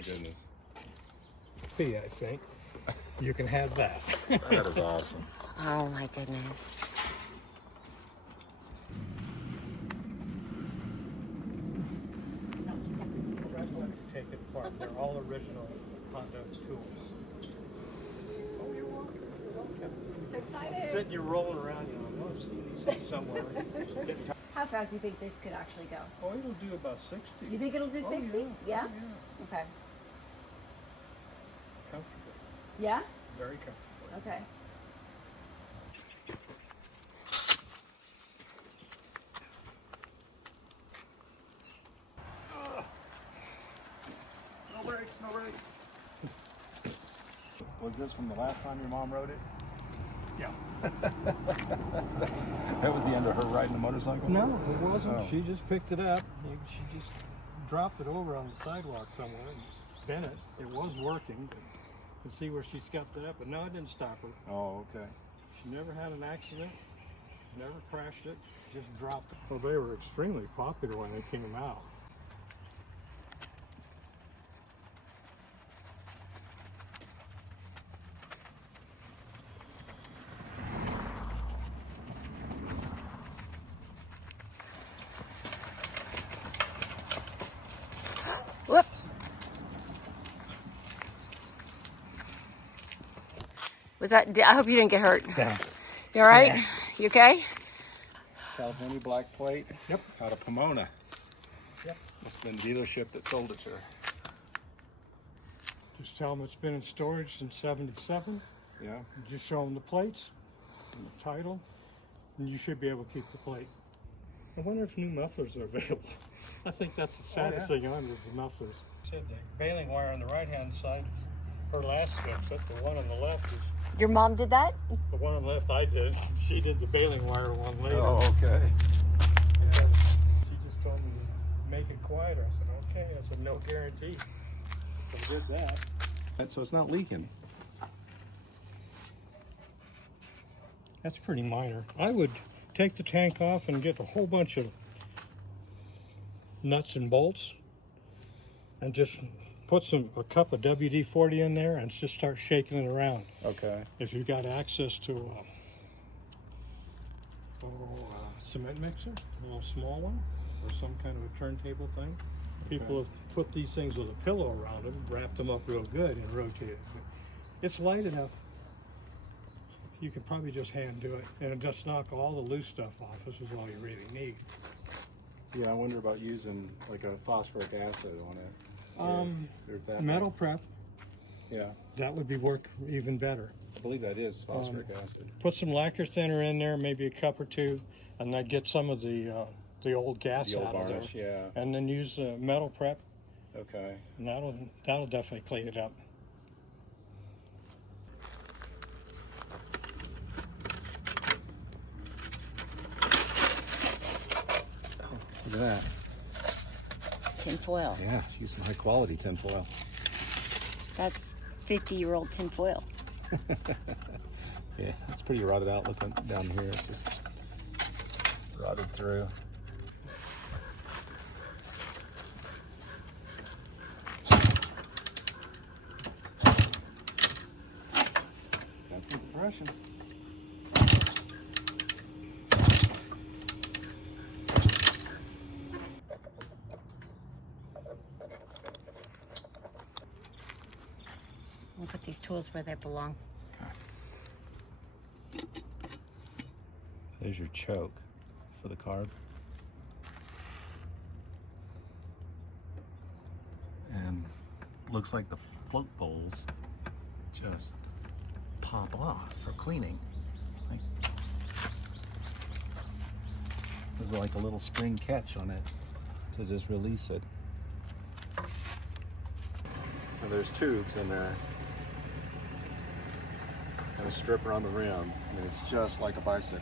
my goodness. B, I think. You can have that. That is awesome. Oh my goodness. Take it apart. They're all original Honda tools. Oh, you're welcome. You're welcome. So excited. Sitting, you're rolling around, you know, I've seen these things somewhere. How fast do you think this could actually go? Oh, it'll do about 60. You think it'll do 60? Yeah. Yeah? Oh, yeah. Okay. Comfortable. Yeah? Very comfortable. Okay. No brakes, no brakes. Was this from the last time your mom rode it? Yeah. That was the end of her riding a motorcycle? No, it wasn't. Oh. She just picked it up. She just dropped it over on the sidewalk somewhere and bent it. It was working. But you can see where she scuffed it up, but no, it didn't stop her. Oh, okay. She never had an accident, never crashed it, just dropped it. Well, they were extremely popular when they came out. Whoop. Was that, I hope you didn't get hurt. Yeah. You all right? Yeah. You okay? California black plate. Yep. Out of Pomona. Yep. Must have been the dealership that sold it to her. Just tell them it's been in storage since '77. Yeah. Just show them the plates and the title, and you should be able to keep the plate. I wonder if new mufflers are available. I think that's the saddest thing on is the mufflers. Said the baling wire on the right-hand side, her last fix it. The one on the left is Your mom did that? the one on the left. I did. She did the baling wire one later. Oh, okay. She just told me to make it quieter. I said, okay. I said, no guarantee. I did that. So it's not leaking. That's pretty minor. I would take the tank off and get a whole bunch of nuts and bolts and just put a cup of WD-40 in there and just start shaking it around. Okay. If you've got access to a cement mixer, a little small one, or some kind of a turntable thing. People have put these things with a pillow around them, wrapped them up real good and rotated. It's light enough. You could probably just hand do it and just knock all the loose stuff off. This is all you really need. Yeah, I wonder about using like a phosphoric acid on it. Or that Metal prep, Yeah, that would be work even better. I believe that is phosphoric acid. Put some lacquer thinner in there, maybe a cup or two, and then get some of the old gas The old out of varnish, there. yeah. And then use metal prep, Okay. and that'll definitely clean it up. Look at that. Tin foil. Yeah, she used some high quality tin foil. That's 50-year-old tin foil. Yeah, it's pretty rotted out. Look down here, it's just rotted through. It's got some compression. We'll put these tools where they belong. There's your choke for the carb. And looks like the float bowls just pop off for cleaning. Like, there's like a little spring catch on it to just release it. And there's tubes in there. And a stripper on the rim, and it's just like a bicycle.